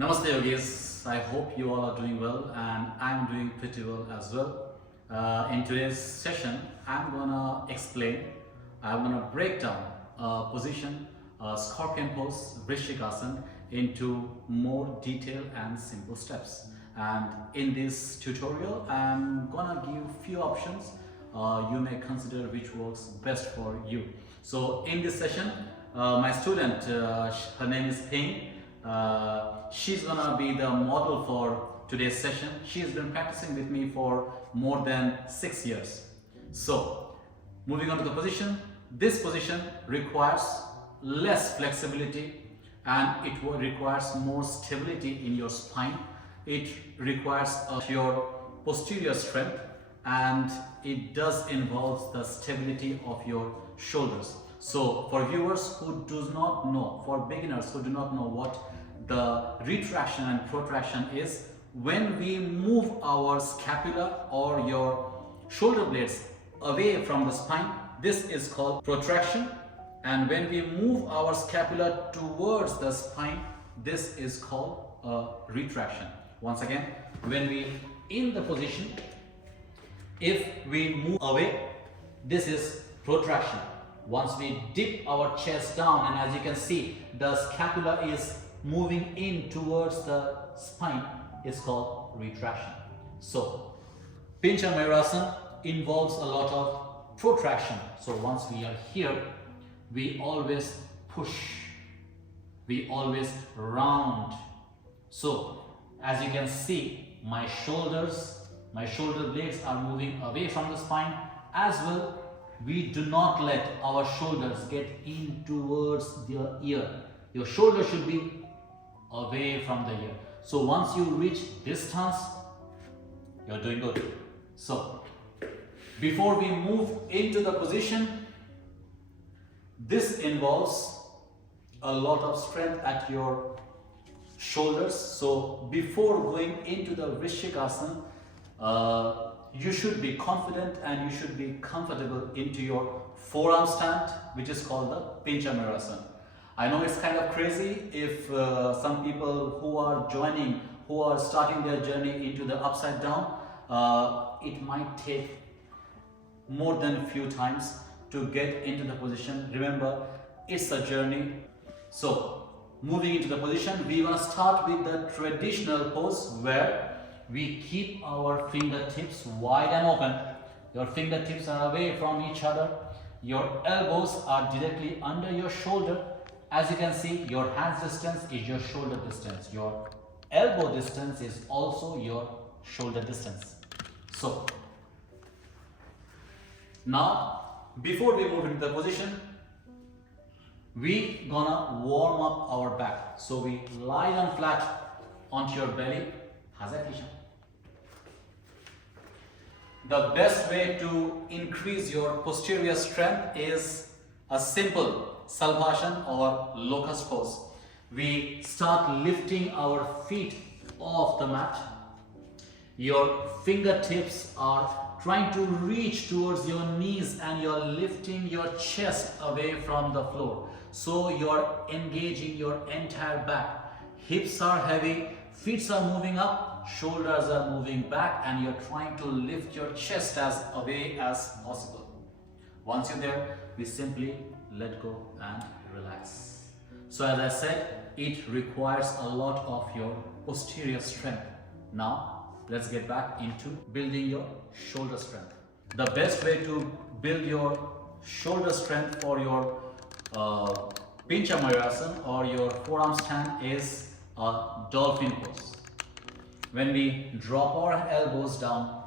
Namaste yogis, I hope you all are doing well and I'm doing pretty well as well. In today's session, I'm gonna break down position, scorpion pose, Vrishikasana into more detailed and simple steps. And in this tutorial, I'm gonna give few options. You may consider which works best for you. So in this session, my student, her name is Ping. She's gonna be the model for today's session. She has been practicing with me for more than 6 years. So, moving on to the position. This position requires less flexibility and it requires more stability in your spine. It requires your posterior strength and it does involve the stability of your shoulders. So for viewers who do not know, for beginners who do not know what the retraction and protraction is, when we move our scapula or your shoulder blades away from the spine, this is called protraction. And when we move our scapula towards the spine, this is called retraction. Once again, when we in the position, if we move away, this is protraction. Once we dip our chest down, and as you can see, the scapula is moving in towards the spine, is called retraction. So, Pincha Mayurasana involves a lot of protraction. So once we are here, we always push, we always round. So, as you can see, my shoulder blades are moving away from the spine as well. We do not let our shoulders get in towards the ear. Your shoulder should be away from the ear. So once you reach this stance, you're doing good. So before we move into the position, this involves a lot of strength at your shoulders. So before going into the Vrishikasana, you should be confident and you should be comfortable into your forearm stand, which is called the Pincha Mayurasana. I know it's kind of crazy if some people who are starting their journey into the upside down, it might take more than a few times to get into the position. Remember, it's a journey. So, moving into the position, we're going to start with the traditional pose where we keep our fingertips wide and open. Your fingertips are away from each other. Your elbows are directly under your shoulder. As you can see, your hands distance is your shoulder distance. Your elbow distance is also your shoulder distance. So, now, before we move into the position, we gonna warm up our back. So we lie down flat onto your belly. The best way to increase your posterior strength is a simple salvation or locust pose. We start lifting our feet off the mat. Your fingertips are trying to reach towards your knees and you're lifting your chest away from the floor. So you're engaging your entire back. Hips are heavy, feet are moving up, shoulders are moving back, and you're trying to lift your chest as away as possible. Once you're there, we simply let go and relax. So as I said, it requires a lot of your posterior strength. Now, let's get back into building your shoulder strength. The best way to build your shoulder strength for your Pincha Mayurasana or your forearm stand is a dolphin pose. When we drop our elbows down,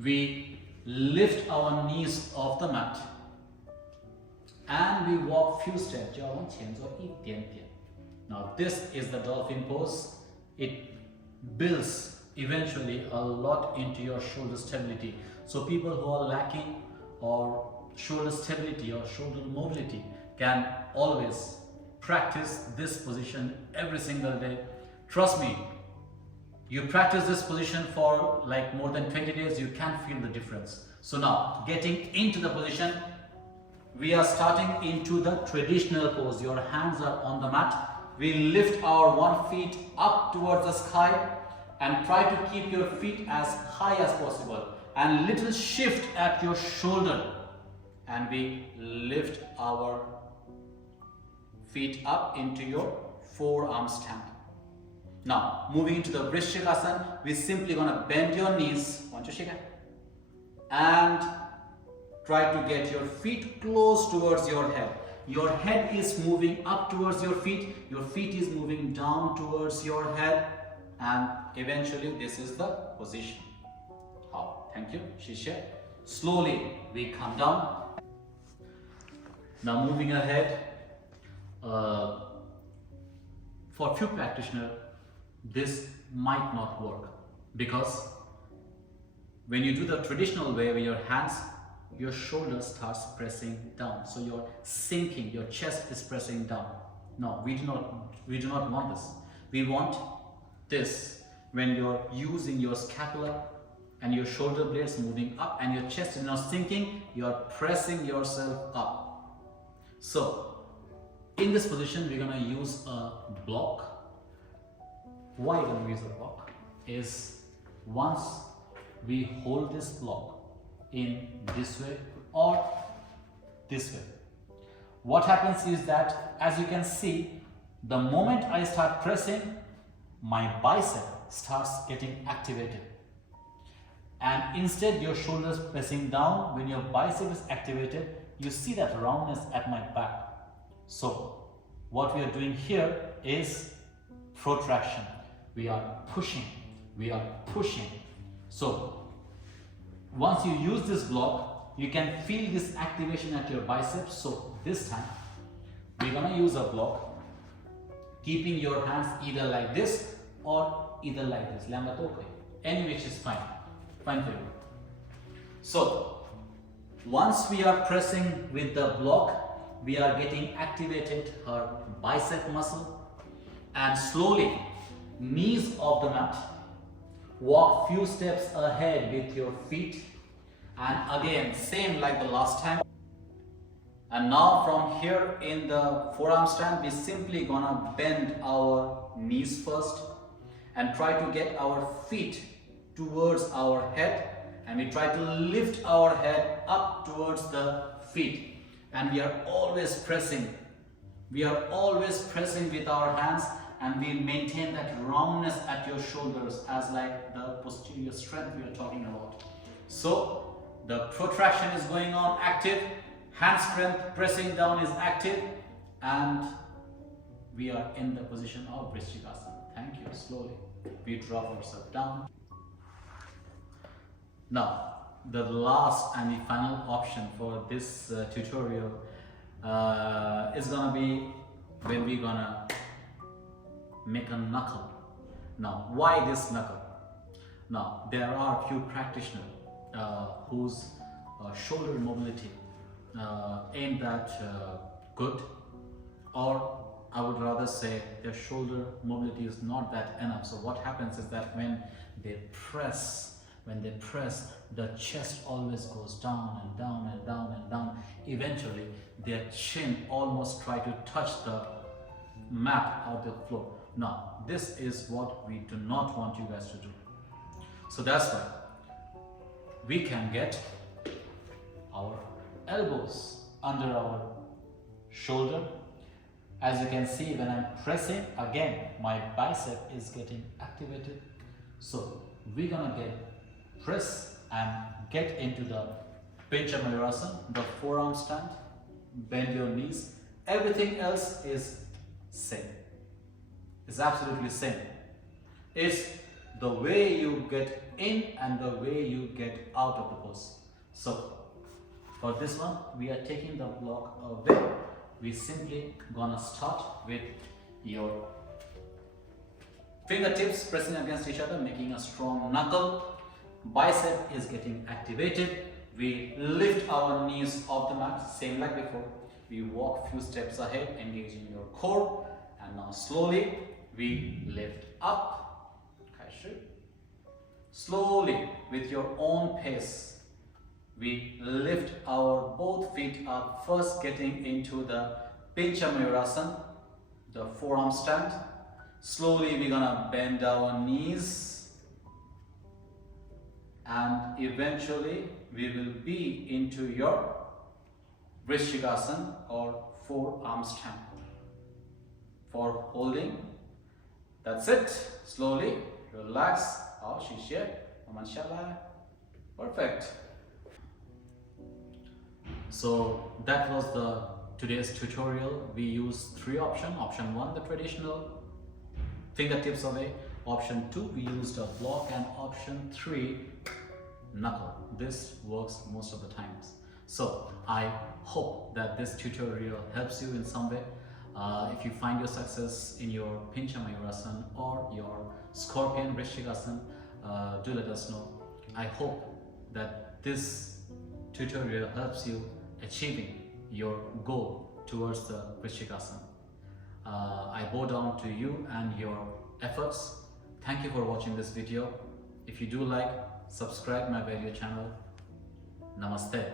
we lift our knees off the mat and we walk few steps. Now this is the dolphin pose. It builds eventually a lot into your shoulder stability. So people who are lacking or shoulder stability or shoulder mobility can always practice this position every single day. Trust me, you practice this position for like more than 20 days, you can feel the difference. So now, getting into the position, we are starting into the traditional pose. Your hands are on the mat, we lift our one foot up towards the sky and try to keep your feet as high as possible, and little shift at your shoulder, and we lift our feet up into your forearm stand. Now moving into the Vrishikasana, we're simply gonna bend your knees, and try to get your feet close towards your head. Your head is moving up towards your feet is moving down towards your head, and eventually this is the position. How? Thank you, Shishya. Slowly we come down. Now moving ahead, for few practitioners this might not work, because when you do the traditional way with your hands, your shoulder starts pressing down, so you're sinking, your chest is pressing down. No, we do not want this. We want this when you're using your scapula and your shoulder blades moving up and your chest is not sinking, you're pressing yourself up. So in this position we're going to use a block. Why we're going to use a block is, once we hold this block in this way or this way, what happens is that, as you can see, the moment I start pressing, my bicep starts getting activated, and instead your shoulders pressing down. When your bicep is activated, you see that roundness at my back. So what we are doing here is protraction. We are pushing, So once you use this block, you can feel this activation at your biceps. So this time we're gonna use a block, keeping your hands either like this or either like this. Any which is fine for you. So once we are pressing with the block, we are getting activated her bicep muscle, and slowly knees off the mat, walk few steps ahead with your feet, and again same like the last time. And now from here in the forearm stand, we simply gonna bend our knees first and try to get our feet towards our head, and we try to lift our head up towards the feet, and we are always pressing with our hands, and we maintain that roundness at your shoulders as like the posterior strength we are talking about. So the protraction is going on active, hand strength pressing down is active, and we are in the position of Vrishikasana. Thank you. Slowly we drop ourselves down. Now the last and the final option for this tutorial is gonna be when we're gonna make a knuckle. Now why this knuckle? Now there are a few practitioners whose shoulder mobility ain't that good, or I would rather say their shoulder mobility is not that enough. So what happens is that when they press, the chest always goes down and down and down and down. Eventually their chin almost try to touch the mat or the floor. Now this is what we do not want you guys to do. So that's why we can get our elbows under our shoulder. As you can see, when I'm pressing, again my bicep is getting activated. So we're gonna press and get into the Pincha Mayurasana, the forearm stand, bend your knees. Everything else is same. It's absolutely same. It's the way you get in and the way you get out of the pose. So for this one, we are taking the block away. We simply gonna start with your fingertips pressing against each other, making a strong knuckle. Bicep is getting activated. We lift our knees off the mat, same like before. We walk few steps ahead, engaging your core, and now slowly we lift up. Slowly, with your own pace, we lift our both feet up, first getting into the Pincha Mayurasana, the forearm stand. Slowly we're gonna bend our knees and eventually we will be into your Vrishikasana or forearm stand. For holding, that's it. Slowly relax. Perfect. So that was the today's tutorial. We used three options. Option 1, the traditional fingertips away. Option 2, we used a block, and option 3, knuckle. This works most of the times. So I hope that this tutorial helps you in some way. If you find your success in your Pincha Mayurasana or your Scorpion Vrishikasana, do let us know. I hope that this tutorial helps you achieving your goal towards the Vrishikasana. I bow down to you and your efforts. Thank you for watching this video. If you do like, subscribe my video channel. Namaste.